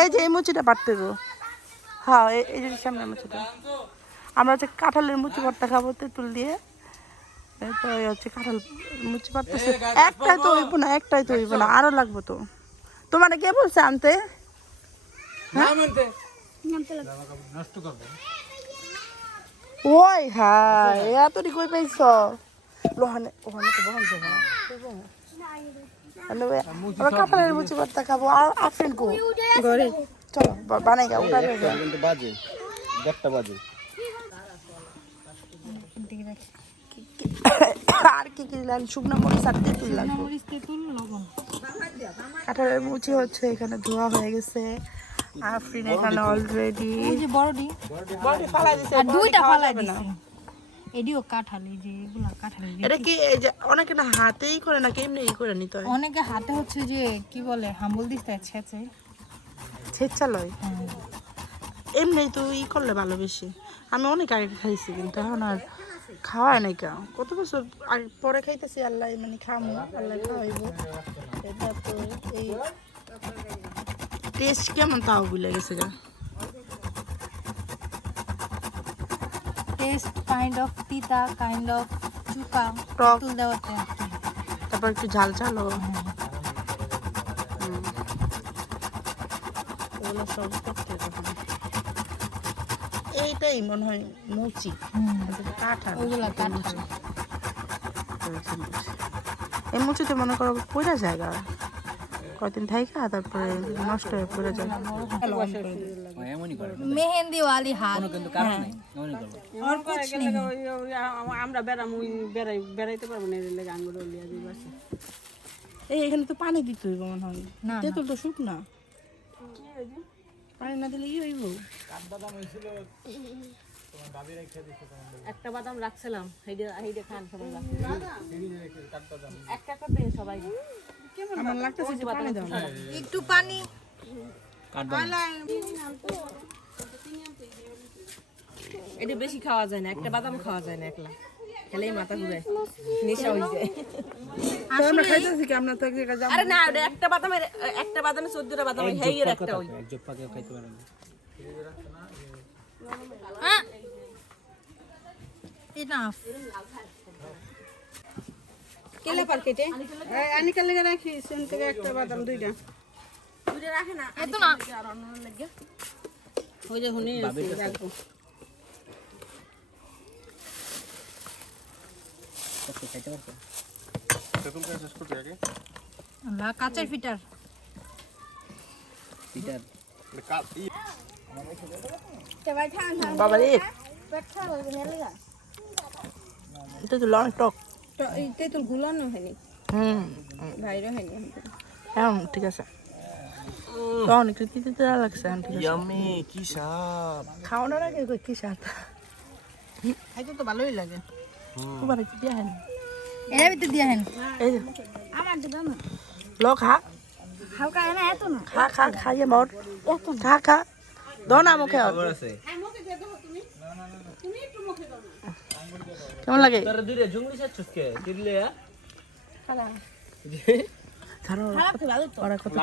এই যে এই মুচিটা পারতে গো। হ্যাঁ এই যে সামনে মুচিটা। আমরা হচ্ছে কাঁঠালের মুচি ভর্তা খাবো তেঁতুল দিয়ে। তো এই হচ্ছে কাঁঠাল মুচি পারতেছে। একটাই তো হইব না আরো লাগবে তো। তোমার কে বলছে আনতে? ওই হ্যাঁ এতটি কই পাইছ? লোহানে ওখানে তো বহন যাবে। আমরা কাঁঠালের মুচি ভর্তা খাবো। আর আফরিন কো ঘরে চলো বানাই গা ওটা বাজে 1টা বাজে। আর কি কি লাগবে? শুকনো মরিচ আর তেঁতুল লাগবে। কাঁঠালের মুচি হচ্ছে এখানে ধোয়া হয়ে গেছে। আফরিন এখানে অলরেডি বড়ডি ফালাই দিছে। আর দুইটা ফালাই দিছে। এডিও কাঁঠাল, এই যে এগুলা কাঁঠাল। এটা কি এই যে অনেকে না হাতেই করে না কেমনি করে নিতে হয়? অনেকে হাতে হচ্ছে যে কি বলে হাম্বল দিতে ছেঁচে ছেঁচালয় এমনি তো করলে ভালো বেশি। আমি অনেক আগে খাইছি কিন্তু এখন আর খাওয়াই নাই কা। কত বছর আগে পরে খাইতেছি। আল্লাহ মানে খামো আল্লাহ খাওয়াইবো। এটা তো এই টেস্ট কেমন তাও ভুলে গেছে গা। টেস্ট কাইন্ড অফ তিতা, কাইন্ড অফ চুকা, টক তেঁতুল দেওয়াতে। তারপর একটু ঝাল ঝালও। ওগুলো সব করতে হবে। এইটাই মনে হয় মুচি। কাঁঠাল ওগুলা কাঁঠাল। এই মুচিতে মনে করো পড়া জায়গা কয়দিন থাইকা তারপরে নষ্ট হয়ে পড়ে যায়। মেহেন্দি ওয়ালি হাত কিন্তু কারণ নাই এমনই করব। আর কুছ নেই। আমরা বেড়াইতে পারবো না এর লেগে আঙ্গুর লিয়া দিই বাসে। এই এখানে তো পানি দিতে হইব মনে হয়। না, তেঁতুল তো শুকনা। পানি না দিলে কি হইব? একটা বাদাম রাখছিলাম, হেইডা খান সবাই রাখছে। একটা দিন সবাই। আমার লাগতেছে যে পানি দাও। একটু পানি এটা বেশি খাওয়া যায় না, একটা বাদাম খাওয়া যায় না একলা। খেলেই মাথা ঘুরে নেশা হয়ে যায়। আমরা খাইতেছি কি আমরা তো এক জায়গায় যাব। আরে না, ওটা একটা বাদামে 14টা বাদাম হেইয়ের একটা ওই। এক জব পাকে খাইতে পারেন। ইনাফ। কেলে পার কেটে আনি কালে রাখি সেন থেকে একটা বাদাম দুইটা। দুইটা রাখে না, এত না আর অন্য লাগে ওই যে হুনি রাখবো। খাইতে পারছো? আমরা কাঁচের ফিটার। পিটার বাবা রে এটা তো লং টক। তেঁতুল গুলানো হয়নি, বাইরে হয়নি। হ্যাঁ ঠিক আছে। তো অনেক তিতে লাগছে। ঠিক আছে ইয়ামি কি স্বাদ। খাওয়ানোর আগে কই কি স্বাদ। খাইতে তো ভালোই লাগে। তোমার কি দিয়া হেন এর ভিতর দিয়া হেন। এই যে আমার দিবা না। ল খা হালকা না এত না। খা খা খাইয়ে মর এত খা খা দাও না মুখে। কেমন লাগে? তোরা দুইটা জঙ্গলি ছাড়ছস কে? দিলে খারাপ ওরা কত